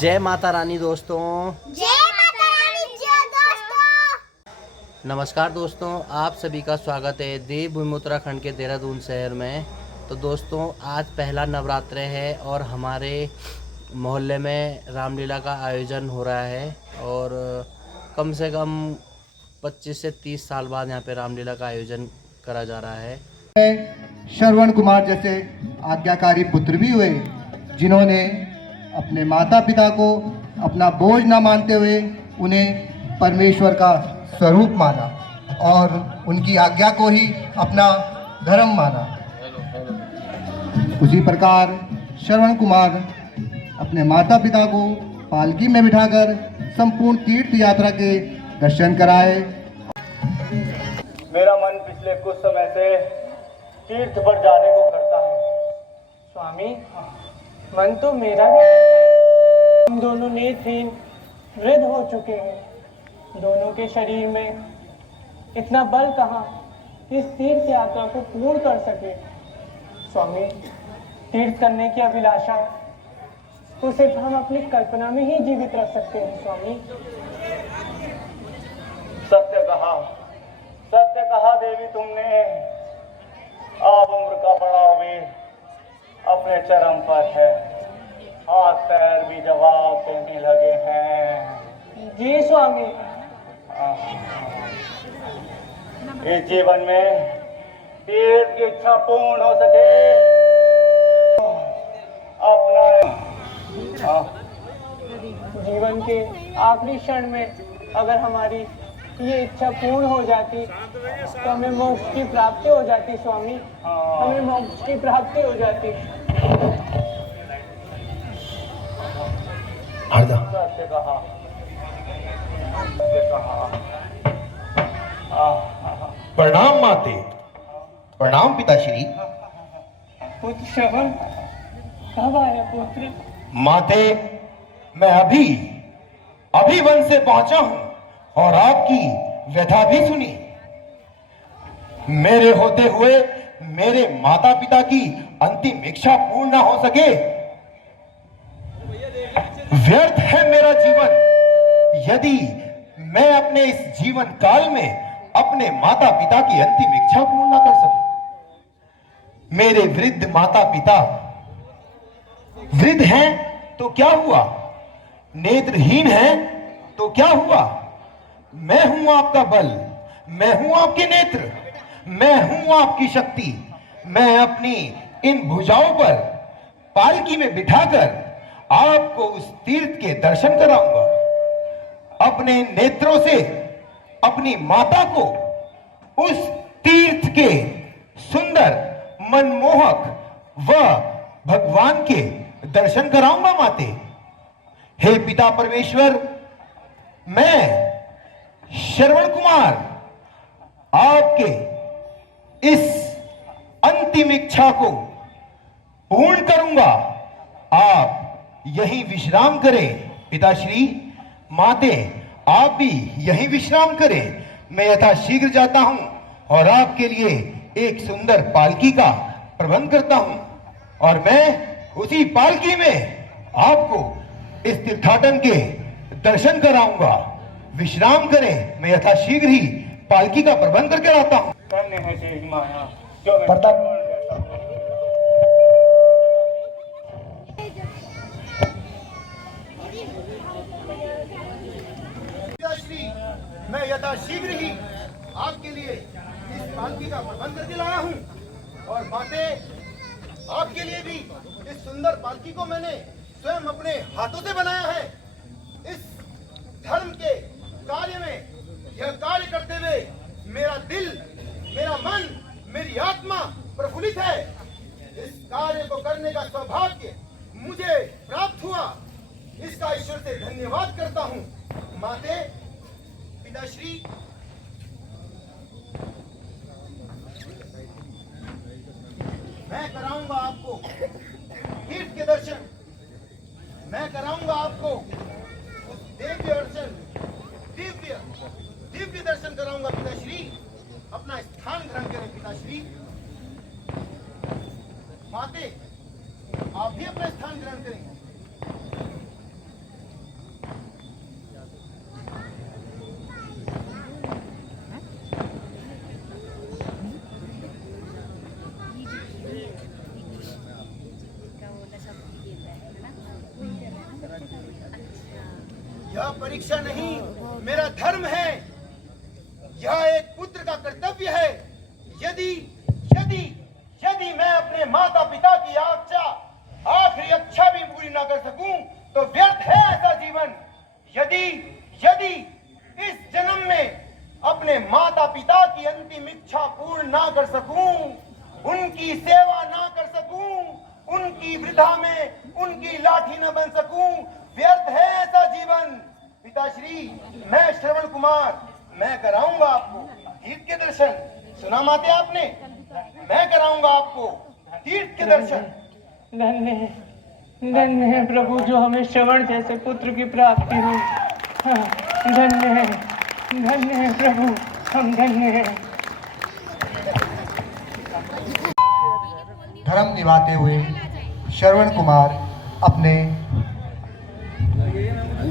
जय माता रानी दोस्तों। जय माता रानी दोस्तों। नमस्कार दोस्तों, आप सभी का स्वागत है देवभूमि उत्तराखंड के देहरादून शहर में। तो दोस्तों आज पहला नवरात्र है और हमारे मोहल्ले में रामलीला का आयोजन हो रहा है और कम से कम 25 से 30 साल बाद यहाँ पे रामलीला का आयोजन करा जा रहा है। श्रवण कुमार जैसे आज्ञाकारी पुत्र भी हुए जिन्होंने अपने माता पिता को अपना बोझ न मानते हुए उन्हें परमेश्वर का स्वरूप माना और उनकी आज्ञा को ही अपना धर्म माना। उसी प्रकार श्रवण कुमार अपने माता पिता को पालकी में बिठाकर संपूर्ण तीर्थ यात्रा के दर्शन कराए। मेरा मन पिछले कुछ समय से तीर्थ पर जाने को करता है। स्वामी, मन तो मेरा भी। हम दोनों नेत्रहीन वृद्ध हो चुके हैं। दोनों के शरीर में इतना बल कहाँ इस तीर्थ यात्रा को पूर्ण कर सके। स्वामी, तीर्थ करने की अभिलाषा तो सिर्फ हम अपनी कल्पना में ही जीवित रख सकते हैं। स्वामी, सत्य कहा देवी तुमने। अब उम्र का बढ़ावे अपने चरम पर है। हाथ पैर भी जवाब देने लगे हैं। जी स्वामी। इस जीवन में तीर्थ की इच्छा पूर्ण हो सके अपना जीवन के आखिरी क्षण में अगर हमारी ये इच्छा पूर्ण हो जाती तो हमें मोक्ष की प्राप्ति हो जाती। स्वामी, हमें मोक्ष की प्राप्ति हो जाती। सत्य कहा। प्रणाम माते, प्रणाम पिताश्री। पुत्र श्रवण, कब आया पुत्र? माते, मैं अभी वन से पहुंचा हूं और आपकी व्यथा भी सुनी। मेरे होते हुए मेरे माता पिता की अंतिम इच्छा पूर्ण न हो सके, व्यर्थ है मेरा जीवन। यदि मैं अपने इस जीवन काल में अपने माता पिता की अंतिम इच्छा पूर्ण न कर सकूं। मेरे वृद्ध माता पिता वृद्ध हैं तो क्या हुआ, नेत्रहीन हैं तो क्या हुआ। मैं हूं आपका बल, मैं हूं आपके नेत्र, मैं हूं आपकी शक्ति। मैं अपनी इन भुजाओं पर पालकी में बिठाकर आपको उस तीर्थ के दर्शन कराऊंगा। अपने नेत्रों से अपनी माता को उस तीर्थ के सुंदर, मनमोहक व भगवान के दर्शन कराऊंगा माते। हे पिता परमेश्वर, मैं श्रवण कुमार आपके इस अंतिम इच्छा को पूर्ण करूंगा। आप यहीं विश्राम करें पिताश्री। माते, आप भी यहीं विश्राम करें। मैं यथाशीघ्र जाता हूं और आपके लिए एक सुंदर पालकी का प्रबंध करता हूं और मैं उसी पालकी में आपको इस तीर्थाटन के दर्शन कराऊंगा। विश्राम करें, मैं यथाशीघ्र ही पालकी का प्रबंध करके आता हूं। करने है तेरी माया जो मैं मैं यथाशीघ्र ही आपके लिए इस पालकी का प्रबंध करके लाया हूँ और बातें आपके लिए भी इस सुंदर पालकी को मैंने स्वयं अपने हाथों से बनाया है। इस धर्म के कार्य में यह कार्य करते हुए मेरा दिल, मेरा मन, मेरी आत्मा प्रफुल्लित है। इस कार्य को करने का सौभाग्य मुझे प्राप्त हुआ, इसका ईश्वर से धन्यवाद करता हूँ। माते, पिताश्री, मैं कराऊंगा आपको तीर्थ के दर्शन, मैं कराऊंगा आपको उस दिव्य दर्शन, दिव्य दर्शन कराऊंगा पिताश्री। अपना स्थान ग्रहण करें पिताश्री। माते, आप भी अपना स्थान ग्रहण करें। परीक्षा नहीं, मेरा धर्म है। यह एक पुत्र का कर्तव्य है। यदि यदि यदि मैं अपने माता पिता की आखिरी इच्छा भी पूरी ना कर सकूं तो व्यर्थ है ऐसा जीवन। यदि यदि इस जन्म में अपने माता पिता की अंतिम इच्छा पूर्ण ना कर सकूं, उनकी सेवा ना कर सकूं, उनकी वृद्धा में उनकी लाठी न बन सकूं, व्यर्थ है ऐसा जीवन। पिताश्री, मैं श्रवण कुमार, मैं कराऊंगा आपको तीर्थ के दर्शन। सुना माते आपने? मैं कराऊंगा आपको तीर्थ के दर्शन। धन्य है प्रभु जो हमें श्रवण जैसे पुत्र की प्राप्ति हुई। हाँ, धन्य है प्रभु, हम धन्य हैं। धर्म निभाते हुए श्रवण कुमार अपने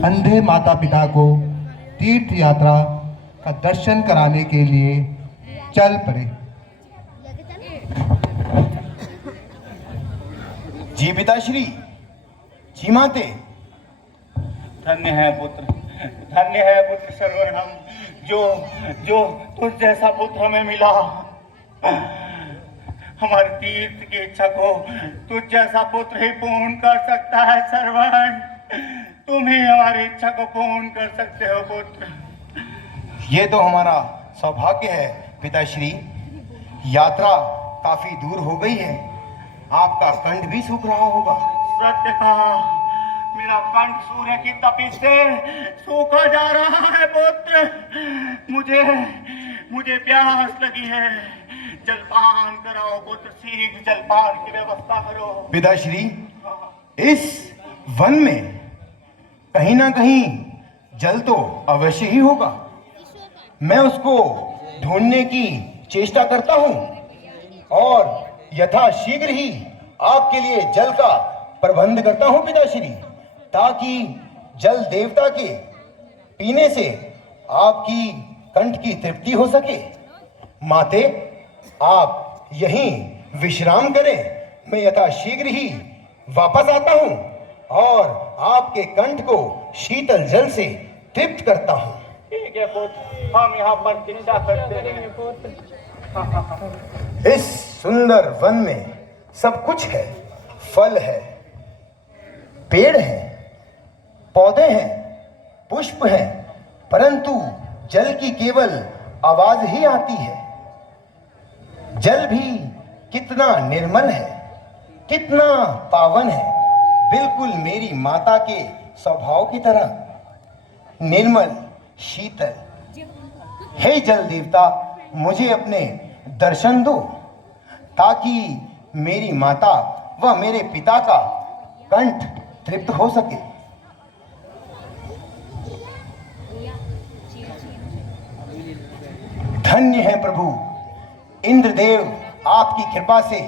अंधे माता पिता को तीर्थ यात्रा का दर्शन कराने के लिए चल पड़े। जी पिताश्री, जी माते। धन्य है पुत्र श्रवण, हम जो तुझ जैसा पुत्र हमें मिला। हमारी तीर्थ की इच्छा को तुझ जैसा पुत्र ही पूर्ण कर सकता है श्रवण। तुम ही हमारी इच्छा को पूर्ण कर सकते हो पुत्र। ये तो हमारा सौभाग्य है पिताश्री। यात्रा काफी दूर हो गई है, आपका कंठ भी सूख रहा होगा। सत्य कहा, मेरा कंठ सूर्य की तपिश से सूखा जा रहा है पुत्र। मुझे प्यास लगी है, जलपान कराओ पुत्र, शीघ्र जलपान की व्यवस्था करो। पिताश्री, इस वन में कहीं ना कहीं जल तो अवश्य ही होगा। मैं उसको ढूंढने की चेष्टा करता हूं और यथा शीघ्र ही आपके लिए जल का प्रबंध करता हूं पिताश्री, ताकि जल देवता के पीने से आपकी कंठ की तृप्ति हो सके। माते, आप यहीं विश्राम करें, मैं यथा शीघ्र ही वापस आता हूं और आपके कंठ को शीतल जल से तृप्त करता हूं। ठीक है पुत्र, हम यहाँ पर चिंता करते हैं पुत्र। इस सुंदर वन में सब कुछ है, फल है, पेड़ है, पौधे हैं, पुष्प हैं, परंतु जल की केवल आवाज ही आती है। जल भी कितना निर्मल है, कितना पावन है, बिल्कुल मेरी माता के स्वभाव की तरह निर्मल शीतल। हे जल देवता, मुझे अपने दर्शन दो ताकि मेरी माता व मेरे पिता का कंठ तृप्त हो सके। धन्य है प्रभु इंद्रदेव आपकी कृपा से,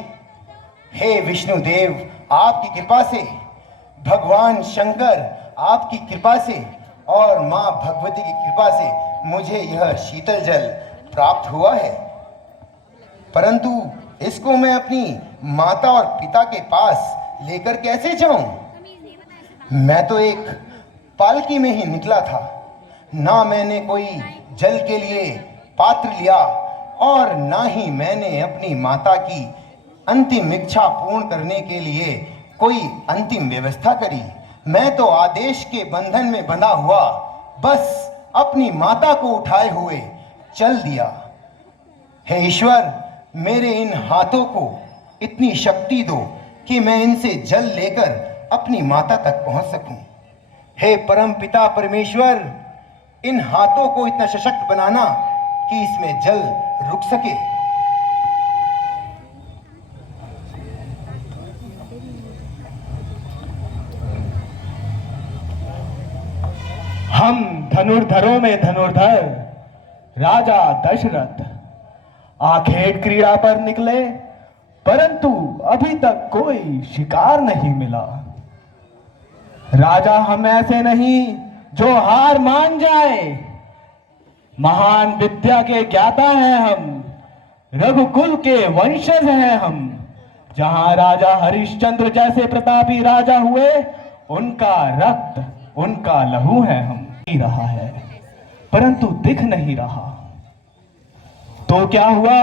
हे विष्णुदेव आपकी कृपा से, भगवान शंकर आपकी कृपा से और मां भगवती की कृपा से मुझे यह शीतल जल प्राप्त हुआ है। परंतु इसको मैं अपनी माता और पिता के पास लेकर कैसे जाऊं? मैं तो एक पालकी में ही निकला था, ना मैंने कोई जल के लिए पात्र लिया और ना ही मैंने अपनी माता की अंतिम इच्छा पूर्ण करने के लिए कोई अंतिम व्यवस्था करी। मैं तो आदेश के बंधन में बंधा हुआ बस अपनी माता को उठाए हुए चल दिया। हे ईश्वर, मेरे इन हाथों को इतनी शक्ति दो कि मैं इनसे जल लेकर अपनी माता तक पहुंच सकूं। हे परम पिता परमेश्वर, इन हाथों को इतना सशक्त बनाना कि इसमें जल रुक सके। हम धनुर्धरों में धनुर्धर राजा दशरथ आखेट क्रीड़ा पर निकले, परंतु अभी तक कोई शिकार नहीं मिला। राजा हम ऐसे नहीं जो हार मान जाए। महान विद्या के ज्ञाता हैं हम, रघुकुल के वंशज हैं हम। जहां राजा हरिश्चंद्र जैसे प्रतापी राजा हुए, उनका रक्त, उनका लहू है हम। ही रहा है, परंतु दिख नहीं रहा। तो क्या हुआ?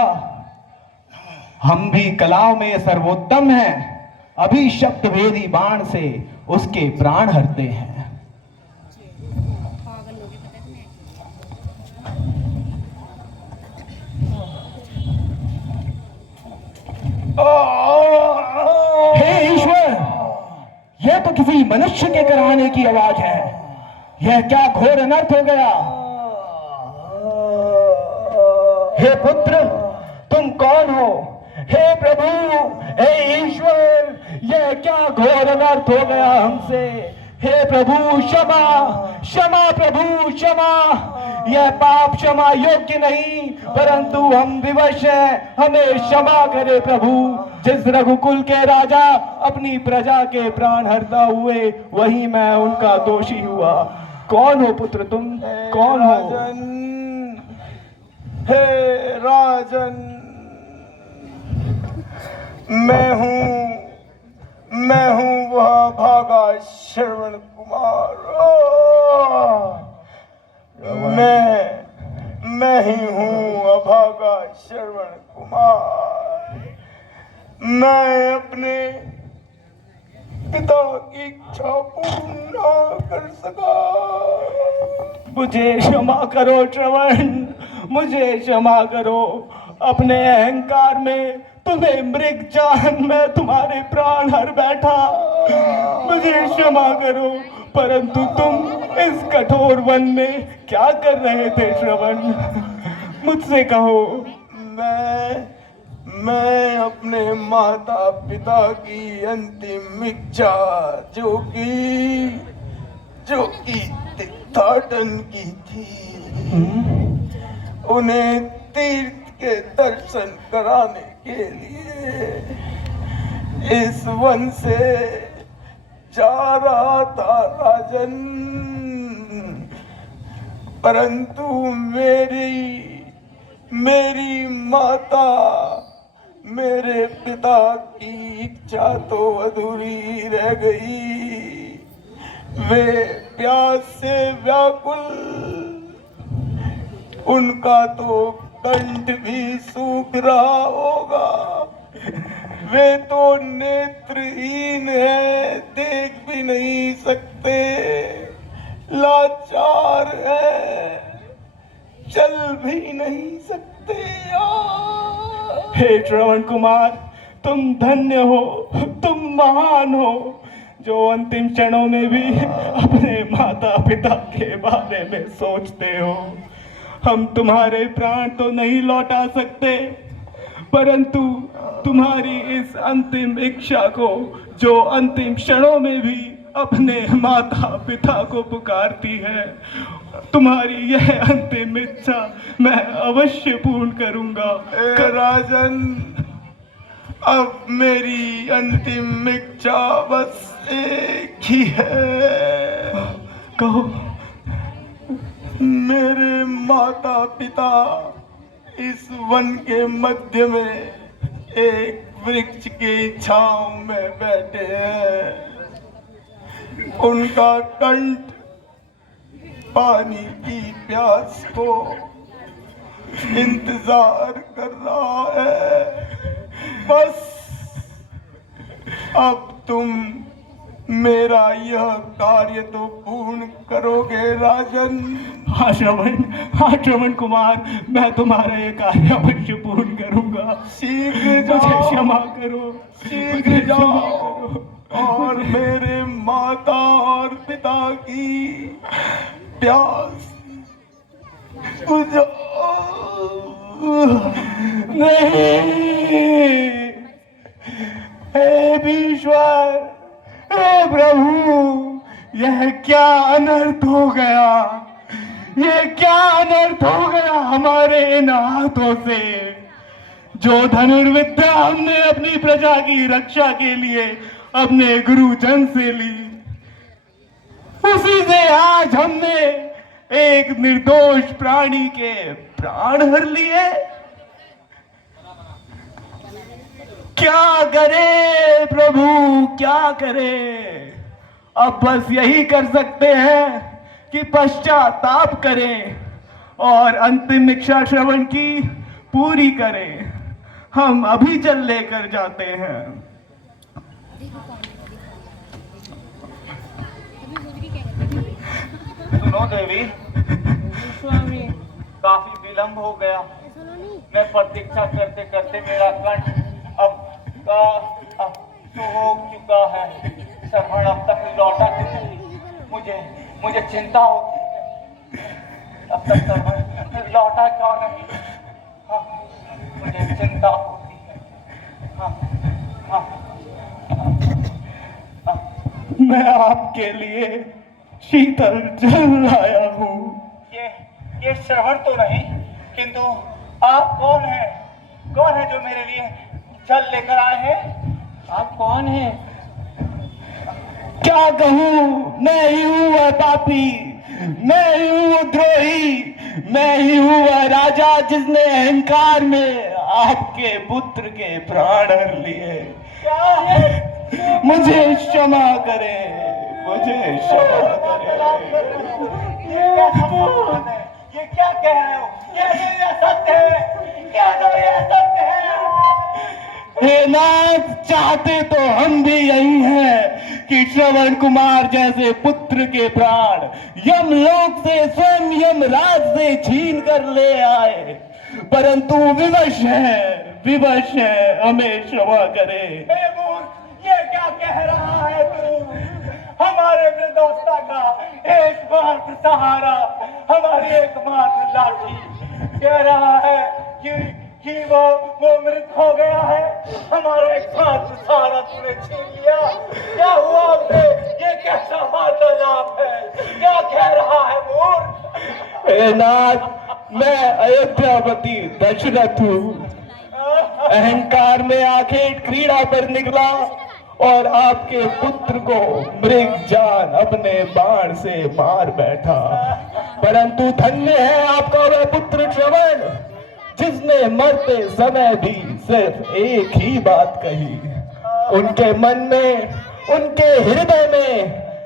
हम भी कलाओं में सर्वोत्तम हैं, अभी शब्द भेदी बाण से उसके प्राण हरते हैं। हे ईश्वर, यह तो किसी मनुष्य के कराहने की आवाज है। यह क्या घोर अनर्थ हो गया? हे पुत्र, तुम कौन हो? हे प्रभु, हे ईश्वर, यह क्या घोर अनर्थ हो गया हमसे? हे प्रभु क्षमा, क्षमा प्रभु क्षमा। यह पाप क्षमा योग्य नहीं, परंतु हम विवश हैं, हमें क्षमा करे प्रभु। जिस रघुकुल के राजा अपनी प्रजा के प्राण हरता हुए, वही मैं उनका दोषी हुआ। कौन हो पुत्र तुम? कौन हो? हे राजन, मैं हूँ वह भागा श्रवण कुमार। मैं ही हूँ अभागा श्रवण कुमार। मैं अपने पिता की इच्छा पूर्ण न कर सका। मुझे क्षमा करो श्रवण, मुझे क्षमा करो। अपने अहंकार में तुम्हें मृग जान मैं तुम्हारे प्राण हर बैठा। मुझे क्षमा करो, परंतु तुम इस कठोर वन में क्या कर रहे थे श्रवण? मुझसे कहो। मैं अपने माता पिता की अंतिम इच्छा, जो कि तीर्थाटन की थी, उन्हें तीर्थ के दर्शन कराने के लिए इस वन से जा रहा था राजन। परंतु मेरी माता, मेरे पिता की इच्छा तो अधूरी रह गई। वे प्यास से व्याकुल, उनका तो कंठ भी सूख रहा होगा। वे तो नेत्रहीन है, देख भी नहीं सकते, लाचार है, चल भी नहीं सकते। हे श्रवण कुमार, तुम धन्य हो, तुम महान हो, जो अंतिम क्षणों में भी अपने माता पिता के बारे में सोचते हो। हम तुम्हारे प्राण तो नहीं लौटा सकते, परंतु तुम्हारी इस अंतिम इच्छा को, जो अंतिम क्षणों में भी अपने माता पिता को पुकारती है, तुम्हारी यह अंतिम इच्छा मैं अवश्य पूर्ण करूंगा। राजन, अब मेरी अंतिम इच्छा बस एक ही है। कहो। मेरे माता पिता इस वन के मध्य में एक वृक्ष की छांव में बैठे हैं। उनका कंठ पानी की प्यास को इंतजार कर रहा है। बस अब तुम मेरा यह कार्य तो पूर्ण करोगे राजन। हाँ श्रवण कुमार, मैं तुम्हारा ये कार्य अवश्य पूर्ण करूंगा। शीघ्र मुझे क्षमा करो, शीघ्र जाओ और मेरे माता और पिता की प्यास बुझाओ। नहीं, हे ईश्वर, हे प्रभु, यह क्या अनर्थ हो गया? ये क्या अनर्थ हो गया हमारे इन हाथों से? जो धनुर्विद्या हमने अपनी प्रजा की रक्षा के लिए अपने गुरुजन से ली, उसी से आज हमने एक निर्दोष प्राणी के प्राण हर लिए। क्या करे प्रभु, क्या करे? अब बस यही कर सकते हैं कि पश्चाताप करें और अंतिम इच्छा श्रवण की पूरी करें। हम अभी जल लेकर जाते हैं। सुनो देवी, स्वामी, काफी विलंब हो गया। मैं प्रतीक्षा करते करते मेरा कंठ अब सूख चुका है। श्रवण अब तक लौटा क्यों नहीं? मुझे चिंता होती है। अब तक श्रवण लौटा क्यों नहीं? हाँ, मुझे चिंता होती है। हाँ, हाँ, हाँ। मैं आपके लिए शीतल जल लाया हूँ। ये श्रवण तो नहीं, किंतु आप कौन है? कौन है जो मेरे लिए जल लेकर आए हैं? आप कौन हैं? क्या कहूँ, मैं ही हूँ वह पापी, मैं ही हूँ वो द्रोही, मैं ही हूँ वह राजा जिसने अहंकार में आपके पुत्र के प्राण हर लिए। क्या है? मुझे क्षमा करें, मुझे क्षमा करें। ये कैसा सम्मान है? ये क्या कह रहे हो? ये सत्य है? क्या तो ये सत्य है? हे नाथ, चाहते तो हम भी यही हैं कि श्रवण कुमार जैसे पुत्र के प्राण यमलोक से स्वयं यमराज से छीन कर ले आए, परंतु विवश है, हमें क्षमा करे। हे मूर्ख, ये क्या कह रहा है तू? हमारे वृद्धावस्था का एकमात्र सहारा, हमारी एकमात्र लाठी, कह रहा है कि वो मृत हो गया है। हमारा एकमात्र सहारा तूने छीन लिया। क्या हुआ उसे? ये कैसा वार्तालाप है? क्या कह रहा है मूर्ख? हे नाथ, मैं अयोध्यापति दशरथ हूँ। अहंकार में आखेट क्रीड़ा पर निकला और आपके पुत्र को मृग जान अपने बाण से मार बैठा, परंतु धन्य है आपका वह पुत्र श्रवण जिसने मरते समय भी सिर्फ एक ही बात कही। उनके मन में, उनके हृदय में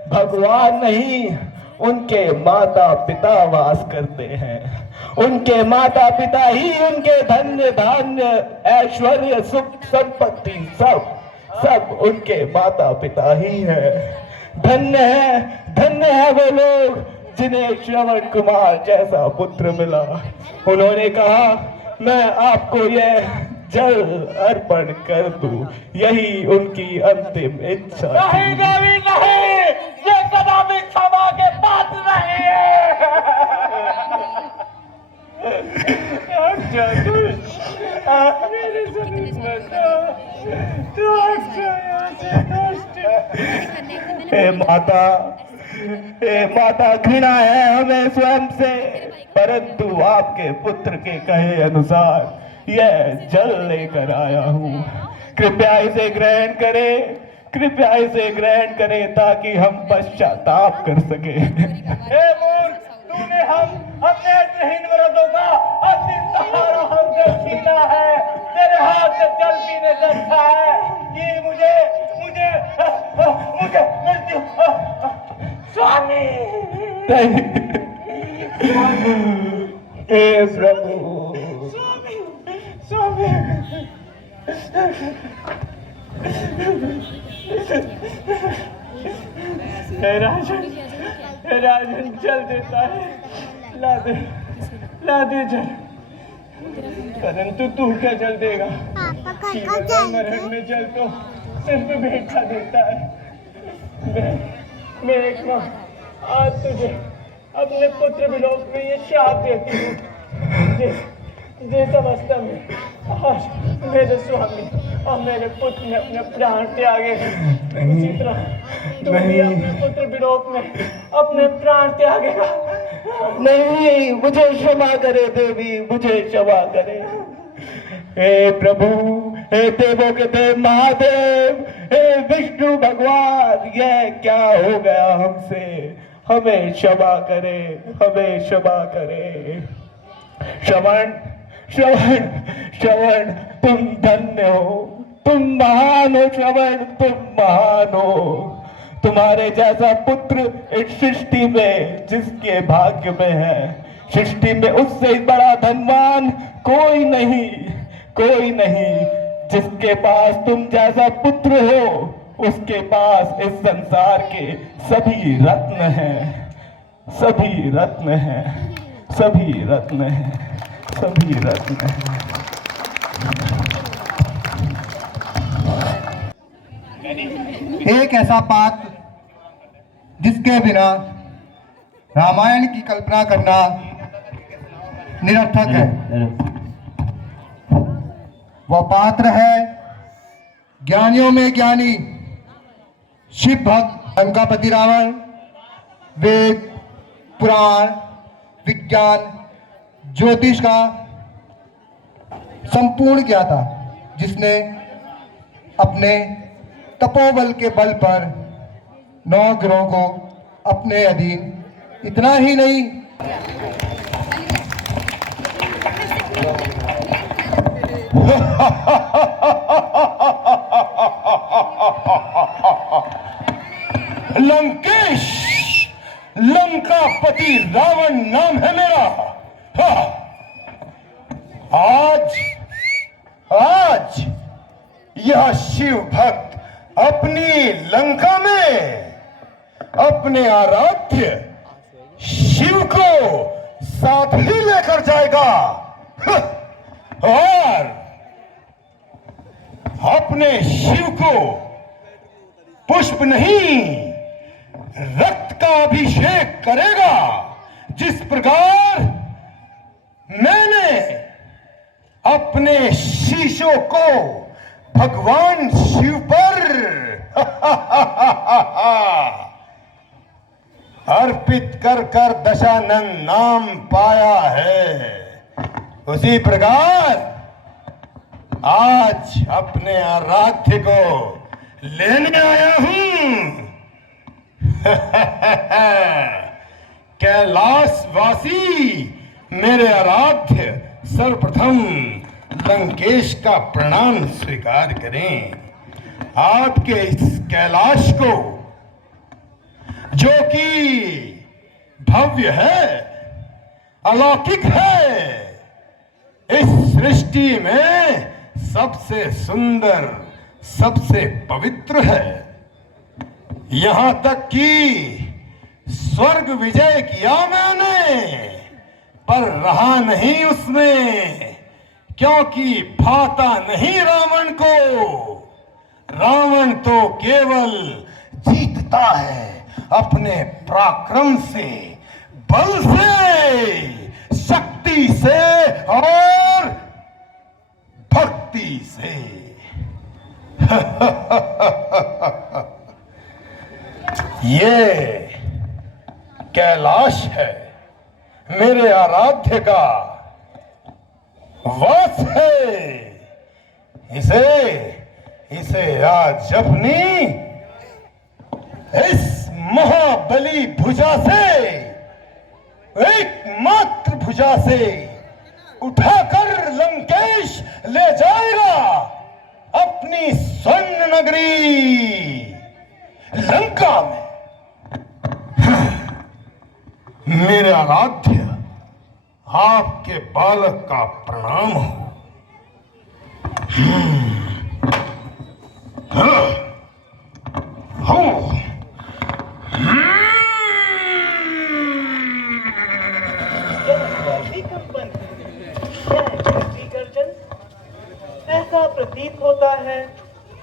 भगवान नहीं, उनके माता पिता वास करते हैं। उनके माता पिता ही उनके धन्य धान्य ऐश्वर्य सुख संपत्ति सब उनके माता पिता ही है। धन्य है वो लोग जिन्हें श्रवण कुमार जैसा पुत्र मिला। उन्होंने कहा, मैं आपको यह जल अर्पण कर दूं, यही उनकी अंतिम इच्छा थी। नहीं देवी नहीं, ये कदापि क्षमा के पात्र नहीं हे माता, घृणा है हमें स्वयं से, परंतु आपके पुत्र के कहे अनुसार यह जल लेकर आया हूँ। कृपया इसे ग्रहण करें ताकि हम पश्चाताप कर सके। हे मूर्ख, तूने हमने नेत्रहीन वृद्धों का अंतिम सहारा हमसे छीना है। तेरे हाथ से जल पीने से अच्छा है कि मुझे मृत्यु। स्वामी, हे प्रभु, स्वामी, हे राजन जल देता है, ला दे जल, परंतु तू क्या जल देगा? जीवन और मरण में जल तो सिर्फ भेंट का देता है। मैं एक माँ आज तुझे अपने पुत्र विलोक में ये श्राप देती हूँ, जिस अवस्था में आज मेरे स्वामी और मेरे पुत्र ने अपने प्राण त्यागे, उसी तरह तू भी अपने पुत्र विलोक में अपने प्राण त्यागेगा। नहीं, मुझे क्षमा करे देवी, मुझे क्षमा करे। हे प्रभु, हे देवों के देव महादेव, हे विष्णु भगवान, यह क्या हो गया हमसे? हमें क्षमा करे, हमें क्षमा करे। श्रवण, तुम धन्य हो, तुम महान हो। श्रवण, तुम महान हो, तुम्हारे जैसा पुत्र इस सृष्टि में जिसके भाग्य में है, सृष्टि में उससे बड़ा धनवान कोई नहीं, कोई नहीं। जिसके पास तुम जैसा पुत्र हो, उसके पास इस संसार के सभी रत्न हैं, सभी रत्न हैं, सभी रत्न हैं, सभी रत्न हैं। एक ऐसा पात्र जिसके बिना रामायण की कल्पना करना निरर्थक है। वह पात्र है ज्ञानियों में ज्ञानी, शिव भक्त, लंकापति रावण, वेद, पुराण, विज्ञान, ज्योतिष का संपूर्ण ज्ञाता, जिसने अपने तपोबल के बल पर 9 ग्रहों को अपने अधीन, इतना ही नहीं लंकेश, लंकापति रावण नाम है मेरा। हाँ। आज यह शिव भक्त अपनी लंका में अपने आराध्य शिव को साथ ही लेकर जाएगा और अपने शिव को पुष्प नहीं, रक्त का अभिषेक करेगा। जिस प्रकार मैंने अपने शीशों को भगवान शिव पर अर्पित कर कर दशानन नाम पाया है, उसी प्रकार आज अपने आराध्य को लेने आया हूं। कैलाशवासी मेरे आराध्य सर्वप्रथम लंकेश का प्रणाम स्वीकार करें। आपके इस कैलाश को, जो कि भव्य है, अलौकिक है, इस सृष्टि में सबसे सुंदर, सबसे पवित्र है। यहां तक कि स्वर्ग विजय किया मैंने, पर रहा नहीं उसमें, क्योंकि भाता नहीं रावण को। रावण तो केवल जीतता है अपने पराक्रम से, बल से, शक्ति से और भक्ति से। ये कैलाश है, मेरे आराध्य का वास है। इसे आज अपनी इस महाबली भुजा से, एकमात्र भुजा से उठाकर लंकेश ले जाएगा अपनी स्वर्ण नगरी लंका में। मेरे आराध्य, आपके बालक का प्रणाम हो। ऐसा प्रतीत होता है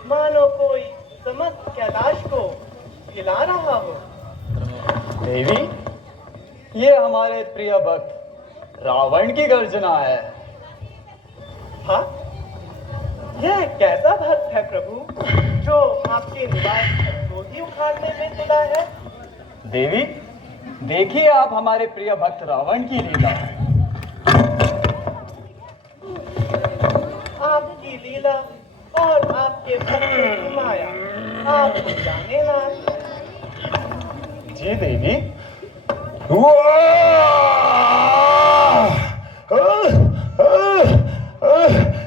मानो कोई समस्त कैलाश को हिला रहा हो। देवी, ये हमारे प्रिय भक्त रावण की गर्जना है। हाँ, यह कैसा भक्त है प्रभु जो आपके निवास धोती उखाड़ने में तुला है? देवी, देखिए आप हमारे प्रिय भक्त रावण की लीला। आपकी लीला और आपके भक्त की माया आप जाने ना। जी देवी।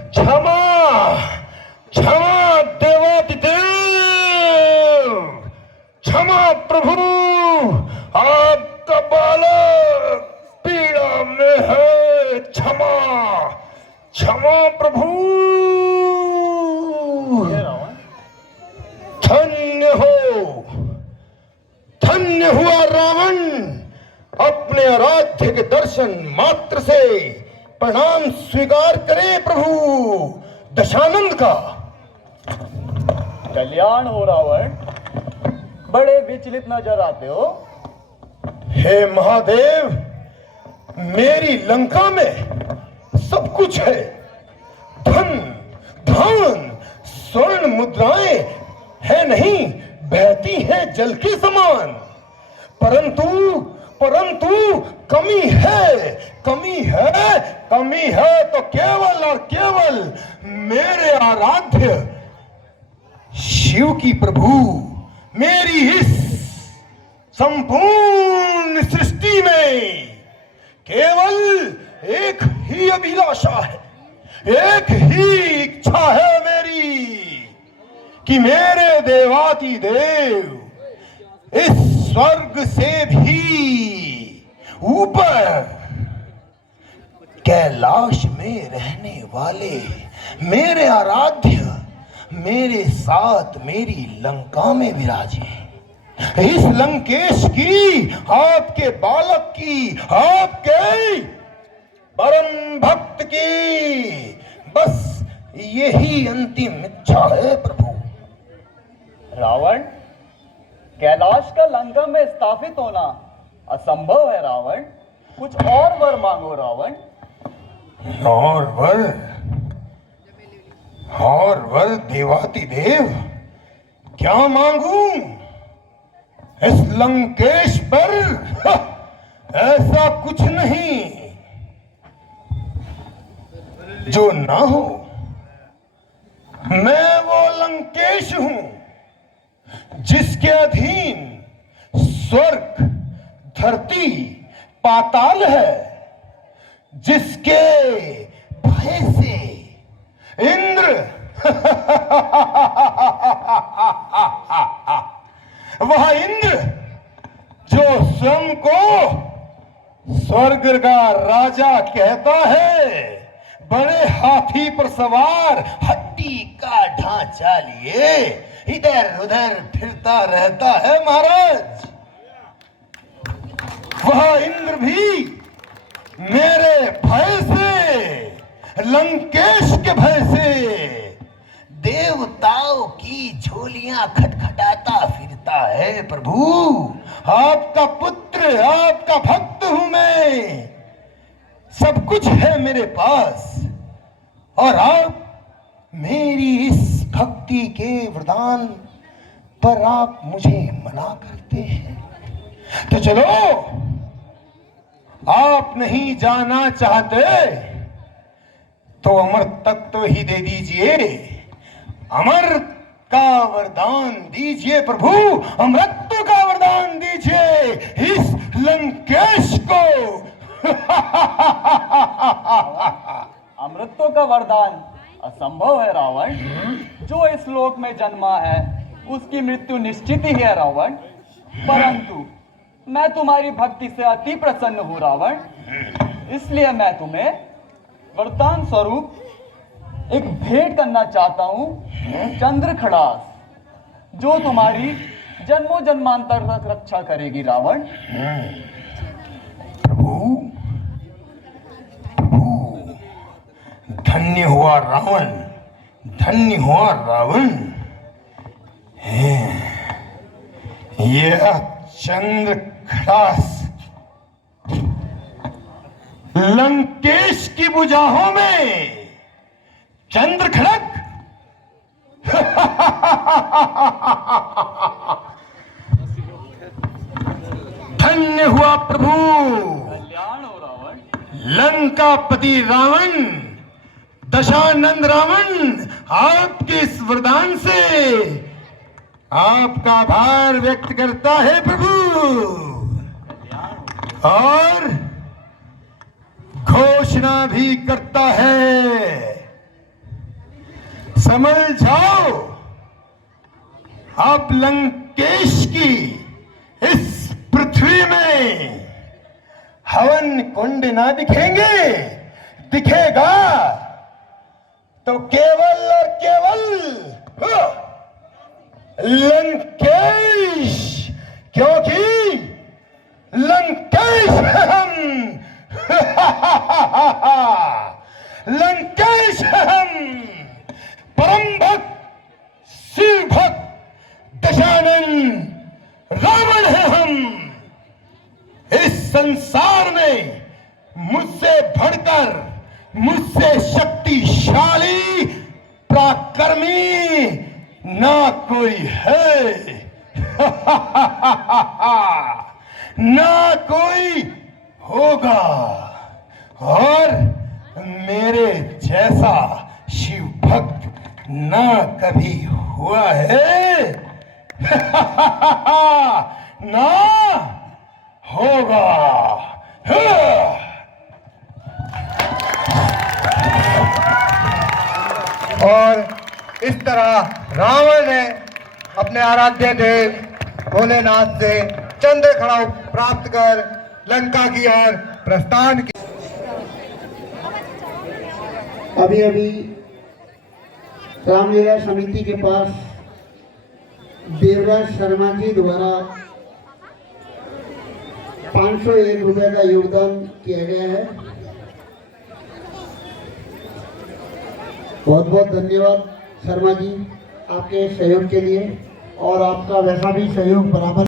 क्षमा, क्षमा देवादिदेव, क्षमा। क्षमा क्षमा प्रभु। धन्य हुआ रावण, अपने आराध्य के दर्शन मात्र से प्रणाम स्वीकार करे प्रभु दशानंद का। कल्याण हो रावण, बड़े विचलित नजर आते हो। हे महादेव, मेरी लंका में सब कुछ है, धन धान स्वर्ण मुद्राएं है नहीं, बहती है जल के समान, परंतु कमी है तो केवल और केवल मेरे आराध्य शिव की प्रभु। मेरी इस संपूर्ण सृष्टि में केवल एक ही अभिलाषा है, एक ही इच्छा है मेरी कि मेरे देवाति देव इस स्वर्ग से भी ऊपर कैलाश में रहने वाले मेरे आराध्य मेरे साथ मेरी लंका में विराजे। इस लंकेश की, आपके बालक की, आपके परम भक्त की बस यही अंतिम इच्छा है प्रभु। रावण, कैलाश का लंका में स्थापित होना असंभव है रावण, कुछ और वर मांगो रावण। और वर देवाति देव, क्या मांगू इस लंकेश पर? ऐसा कुछ नहीं जो ना हो। मैं वो लंकेश हूं जिसके अधीन स्वर्ग, धरती, पाताल है, जिसके भय से इंद्र वह इंद्र जो स्वयं को स्वर्ग का राजा कहता है, बड़े हाथी पर सवार हड्डी का ढांचा लिए इधर उधर फिरता रहता है महाराज। वह इंद्र भी मेरे भय से, लंकेश के भय से देवताओं की झोलियां खटखटाता फिरता है प्रभु। आपका पुत्र, आपका भक्त हूं मैं, सब कुछ है मेरे पास, और आप मेरी इस भक्ति के वरदान पर आप मुझे मना करते हैं। तो चलो, आप नहीं जाना चाहते तो अमर तत्व ही दे दीजिए, अमर का वरदान दीजिए प्रभु, अमरत्व का वरदान दीजिए इस लंकेश को। अमृतों का वरदान असंभव है रावण। जो इस लोक में जन्मा है उसकी मृत्यु निश्चित ही है रावण, परंतु मैं तुम्हारी भक्ति से अति प्रसन्न हूं रावण, इसलिए मैं तुम्हें वरदान स्वरूप एक भेंट करना चाहता हूं, चंद्रखड़ास, जो तुम्हारी जन्मों जन्मांतर तक रक्षा करेगी रावण। प्रभु, धन्य हुआ रावण, धन्य हुआ रावण। यह चंद्रखड़ास लंकेश की भुजाओं में चंद्र खड़क धन्य हुआ प्रभु। कल्याण हो रावण। लंकापति रावण, दशानंद रावण, आपके इस वरदान से आपका आभार व्यक्त करता है प्रभु, और घोषणा भी करता है, समझ जाओ, आप लंकेश की इस पृथ्वी में हवन कुंड ना दिखेंगे, दिखेगा तो केवल और केवल लंकेश, क्योंकि लंकेश है हम। लंकेश है हम, परम भक्त शिव भक्त दशानन रावण है हम। इस संसार में मुझसे बढ़कर, मुझसे शक्तिशाली पराक्रमी ना कोई है। ना कोई होगा, और मेरे जैसा शिव भक्त ना कभी हुआ है, ना होगा। और इस तरह रावण ने अपने आराध्य देव भोलेनाथ से चंद्र खड़ाऊ प्राप्त कर लंका की ओर प्रस्थान किया। अभी अभी रामलीला समिति के पास देवराज शर्मा जी द्वारा 501 रुपए का योगदान किया गया है। बहुत बहुत धन्यवाद शर्मा जी आपके सहयोग के लिए, और आपका वैसा भी सहयोग बराबर